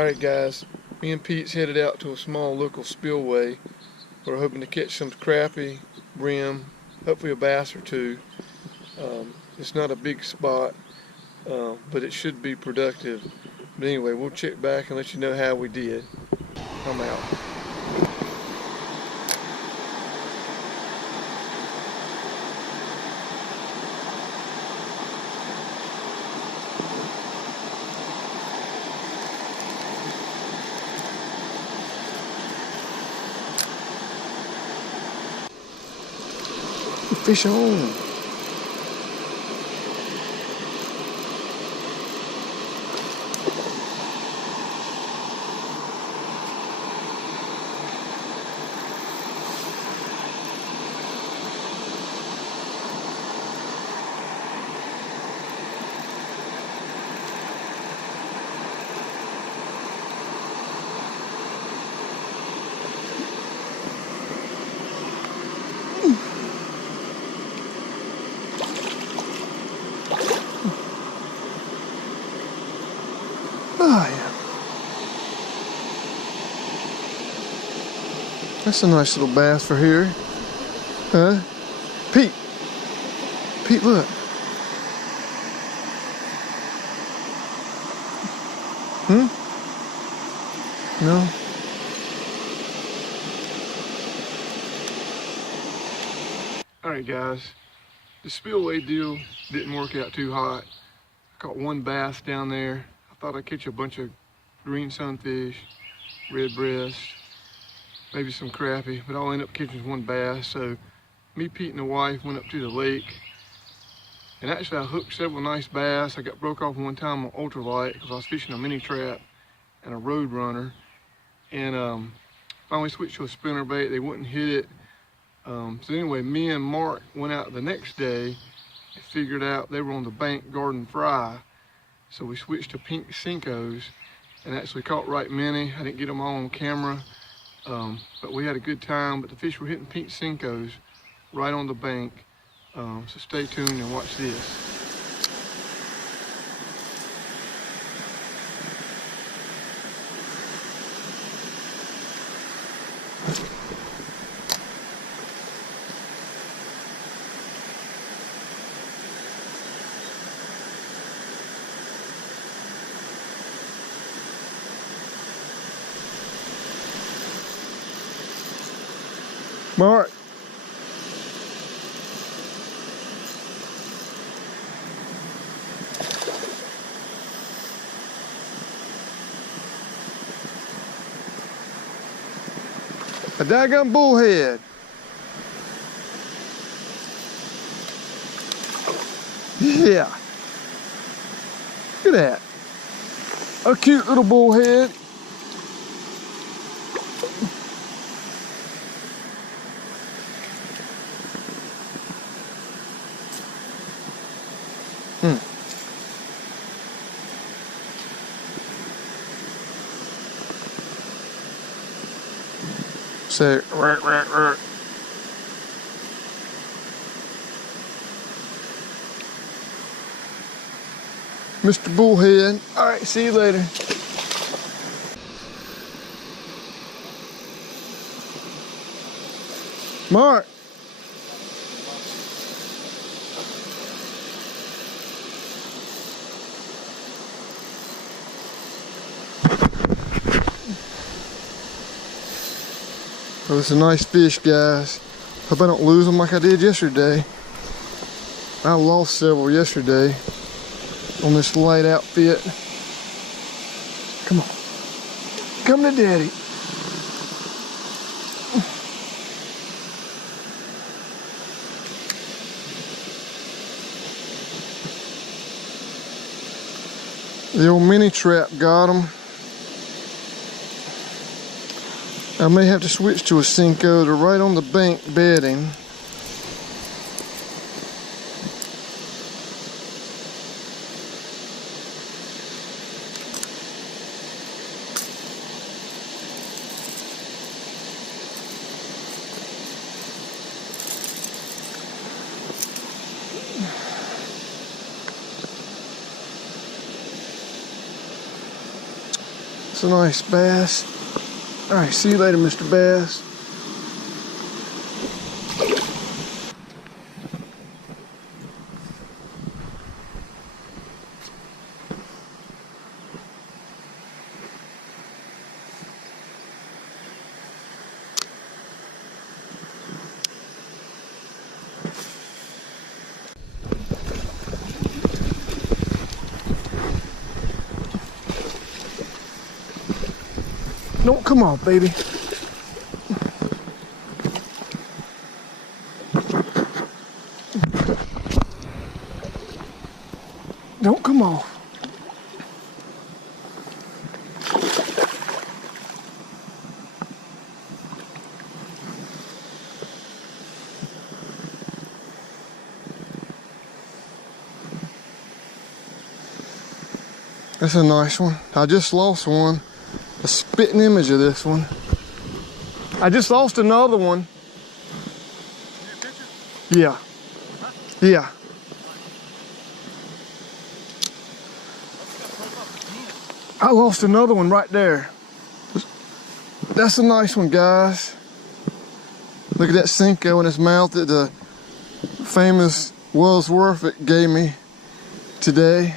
Alright guys, me and Pete's headed out to a small local spillway. We're hoping to catch some crappie, brim, hopefully a bass or two. It's not a big spot, but it should be productive. But anyway, we'll check back and let you know how we did. I'm out. Fish on. Oh yeah. That's a nice little bass for here. Huh? Pete! Pete, look. No? Alright guys, the spillway deal didn't work out too hot. I caught one bass down there. I thought I'd catch a bunch of green sunfish, red breast, maybe some crappie, but I'll end up catching one bass. So me, Pete, and the wife went up to the lake, and actually I hooked several nice bass. I got broke off one time on ultralight because I was fishing a mini trap and a road runner, and finally switched to a spinner bait. They wouldn't hit it. So anyway, me and Mark went out the next day and figured out they were on the bank guarding fry. So we switched to pink Senkos and actually caught right many. I didn't get them all on camera, but we had a good time. But the fish were hitting pink Senkos right on the bank. So stay tuned and watch this. Mark. A daggum bullhead. Yeah. Look at that. A cute little bullhead. Say, Mr. Bullhead. All right, see you later. Mark. Oh, it's a nice fish, guys. Hope I don't lose them like I did yesterday. I lost several yesterday on this light outfit. Come on. Come to daddy. The old mini trap got them. I may have to switch to a Senko. They're right on the bank bedding. It's a nice bass. All right, see you later, Mr. Bass. Don't come on, baby. Don't come off. That's a nice one. I just lost one. A spitting image of this one. I just lost another one. Yeah. Yeah. I lost another one right there. That's a nice one, guys. Look at that Senko in his mouth that the famous Worth gave me today.